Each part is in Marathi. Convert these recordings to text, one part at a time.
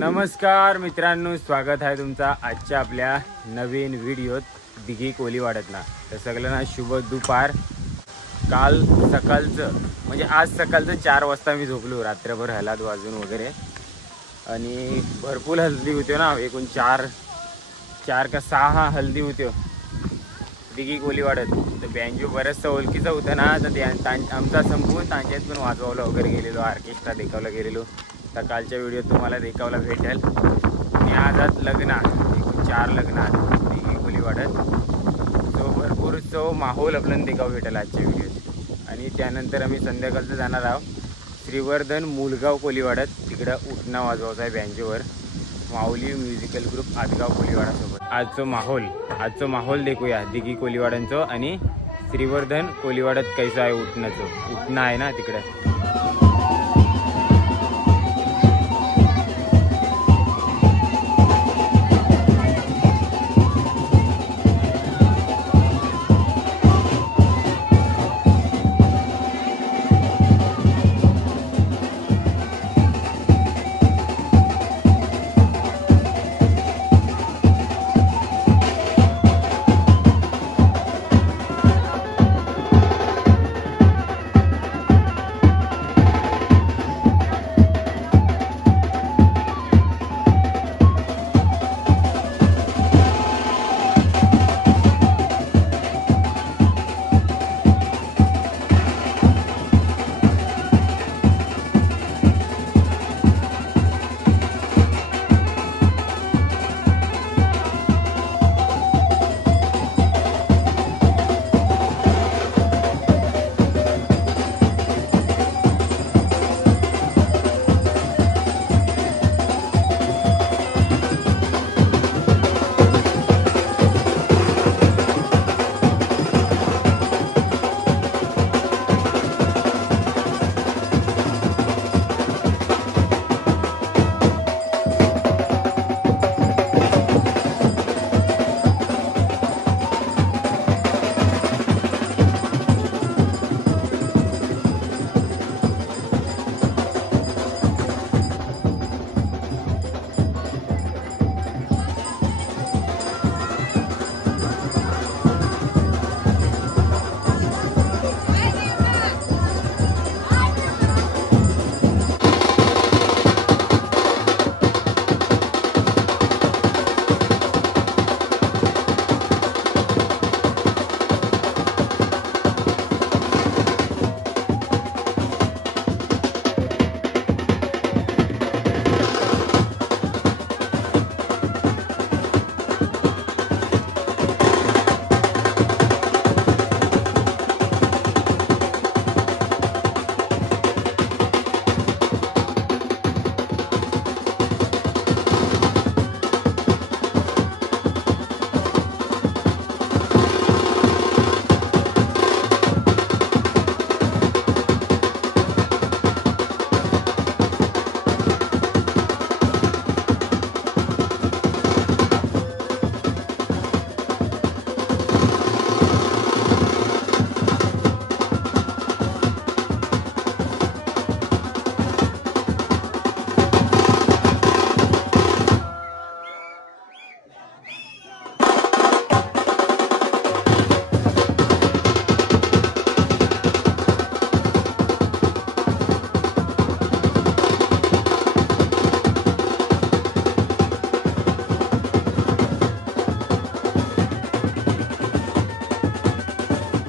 नमस्कार मित्रांनो, स्वागत आहे तुमचा आजच्या आपल्या नवीन व्हिडिओत दिघी कोलीवाड्यातना। तर सगळ्यांना शुभ दुपार। काल सकाळचं म्हणजे आज सकाळचं 4 वाजता मी झोपलो, रात्रभर हलाद वाजून वगैरे, आणि भरपूर हल्दी होते ना, एकूण 4 का 6 हल्दी होते दिघी कोलीवाड्यात। तर बँजो बरंचसं ओळखीचं होतं ना, तर आमचा संपून त्यांच्यात पण वाजवायला वगैरे गेलेलो, ऑर्केस्ट्रा देखावला गेलेलो। तर कालच्या व्हिडिओत तुम्हाला देखावला भेटेल। आणि आज लग्न, एकूण 4 लग्न दिघी कोलीवाड्यात, तो भरपूर तो माहोल आपल्याला देखाव भेटेल आजच्या व्हिडिओत। आणि त्यानंतर आम्ही संध्याकाळचं जाणार आहोत श्रीवर्धन मुलगाव कोलीवाड्यात, तिकडं उठणा वाजवायचा आहे बँजोवर, माऊली म्युझिकल ग्रुप आदगाव कोलीवाड्यासोबत। आजचं माहोल देखूया दिघी कोलीवाड्यांचं आणि श्रीवर्धन कोलीवाड्यात कैसा आहे उठणं आहे ना तिकडे।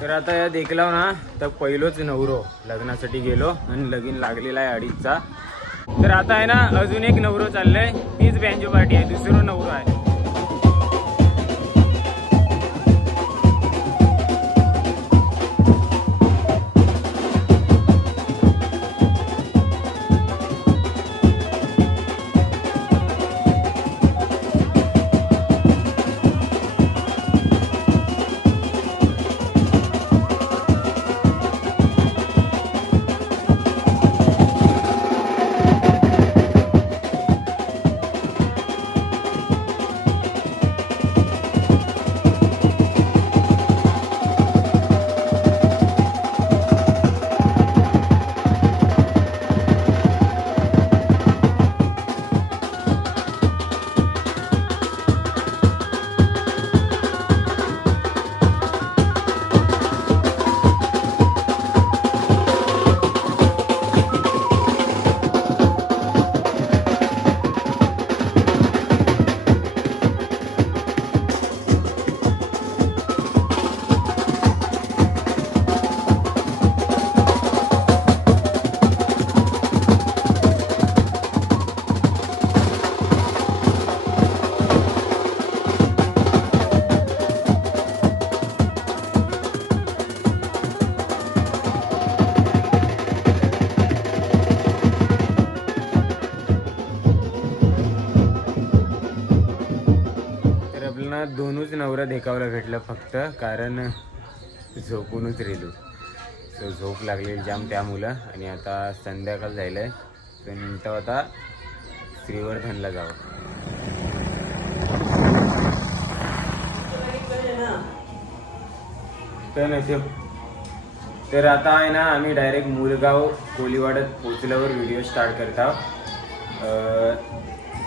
तर आता या देखलाव ना, तर पहिलोच नवरो लग्नासाठी गेलो आणि लगीन लागलेला आहे 2:30चा। तर आता आहे ना, अजून एक नवरो चाललंय, तीच बँजो पार्टी आहे, दुसरं नवरो आहे। नवरं देखावलं भेटलं फक्त, कारण झोपूनच रेलो. सो झोप लागलेली जाम त्या मुलं. आणि आता संध्याकाळ झालं आहे, तर नंतर आता श्रीवर्धनला जावं. तर आता आहे ना, आम्ही डायरेक्ट मुलगाव कोलीवाड्यात पोचल्यावर व्हिडिओ स्टार्ट करत आहोत.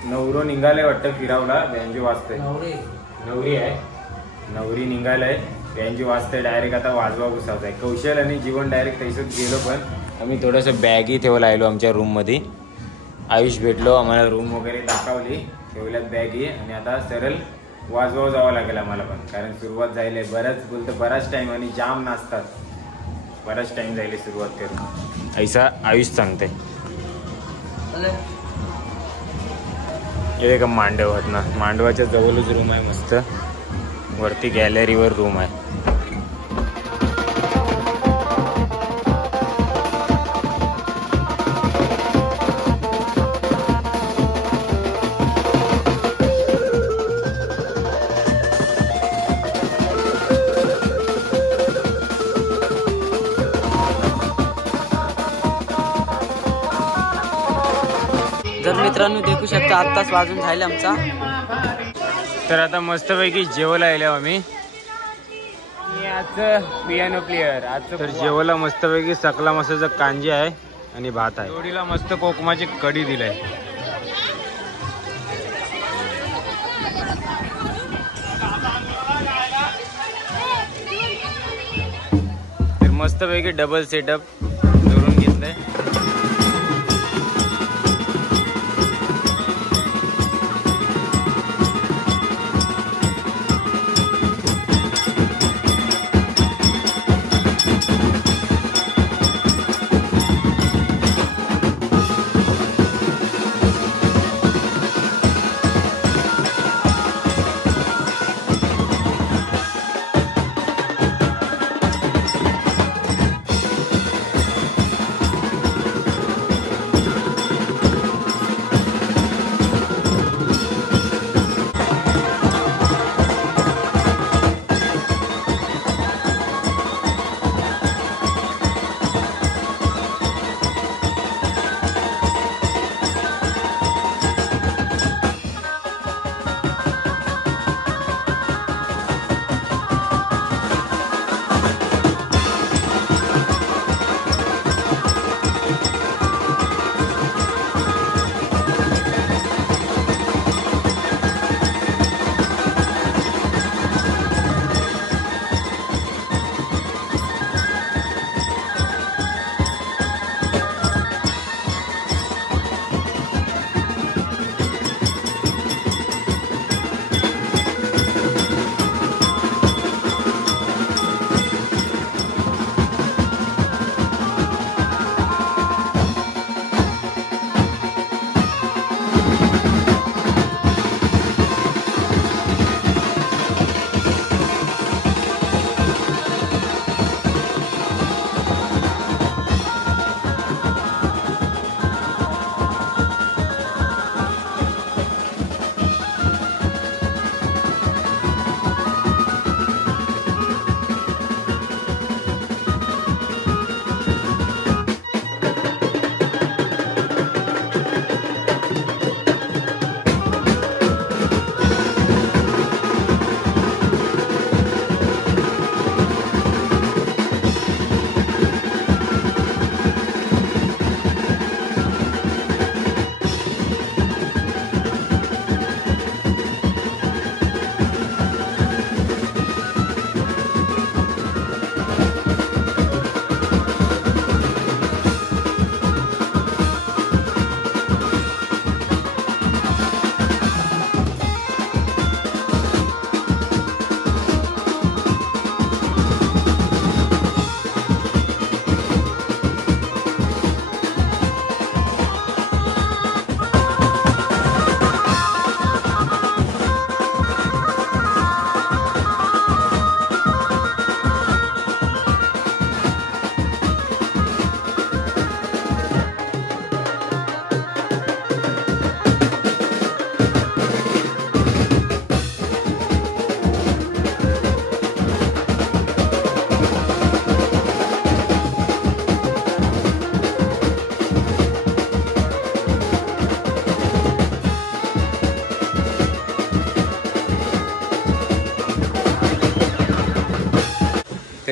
नवरो निघालाय वाटतं फिरावला, व्यांजी वाजतंय. नवरी आहे, नवरी निघालाय, व्यांजी वाजतंय. डायरेक्ट आता वाजवा घुसावचा आहे. कौशल आणि जीवन डायरेक्ट तैसच गेलो, पण आम्ही थोडंसं बॅगी ठेवला आलो आमच्या रूममध्ये. आयुष भेटलो, आम्हाला रूम वगैरे दाखवली, ठेवल्यात बॅगी. आणि आता सरळ वाजवाव जावं लागेल आम्हाला पण, कारण सुरुवात जायला बरंच बोलतं बराच टाईम आणि जाम नाचतात. बराच टाईम जायला सुरुवात करून ऐसा आयुष सांगते. हे का मांडव आहेत ना, मांडवाच्या जवळच रूम आहे मस्त. वरती गॅलरीवर रूम आहे. जर मित्रांनो देखू शकता, आत्ताच वाजून झाले आमचा. तर आता मस्तपैकी जेवायला आलो आम्ही. आजचं पियानो प्लेअर आजचं. तर जेवायला मस्तपैकी सकला मसाचा कांजी आहे आणि भात आहे. जोडीला मस्त कोकमाची कढी दिलाय. तर मस्तपैकी डबल सेटअप करून घेतलंय.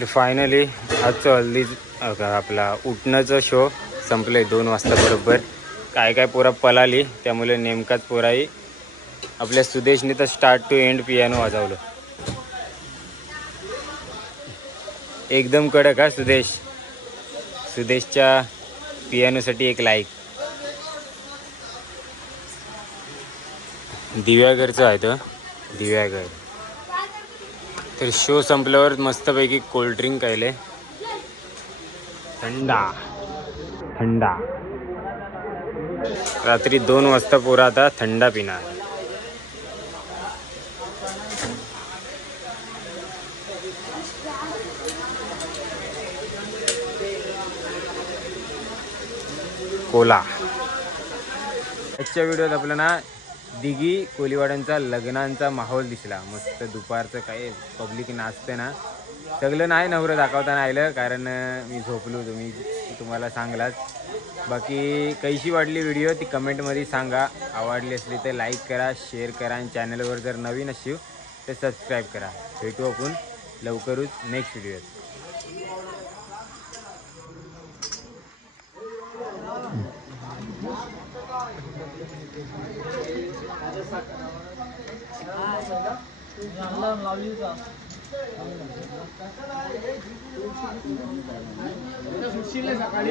तर फायनली आजचं हल्दी आपला उठण्याचं शो संपले 2 वाजता बरोबर. काय काय पोरा पळाली त्यामुळे नेमकाच पोराही आपल्या सुदेशने तर स्टार्ट टू एंड पियानो वाजवलं. एकदम कडक हा सुदेश. सुदेशच्या पियानोसाठी एक लाईक. दिव्यागरचं आहे तो, दिव्यागर. तर शो संपल्यावर मस्तपैकी कोल्ड्रिंक कायले थंडा थंडा. रात्री 2 वाजता पोरा आता थंडा पिणार. कोला. आजच्या व्हिडिओत आपल्याला दिघी कोलीवाड्यांचा लग्नांचा माहोल दिसला. मस्त दुपारचं काय पब्लिक नाचते ना. सगळं नाही नवरं दाखवता नाही आलं कारण मी झोपलो. तुम्हाला सांगलाच. बाकी कशी वाटली व्हिडिओ ती कमेंटमध्ये सांगा. आवडली असली तर लाईक करा, शेअर करा आणि चॅनलवर जर नवीन असेल तर सबस्क्राईब करा. भेटू आपण लवकरच नेक्स्ट व्हिडिओत. सकाळी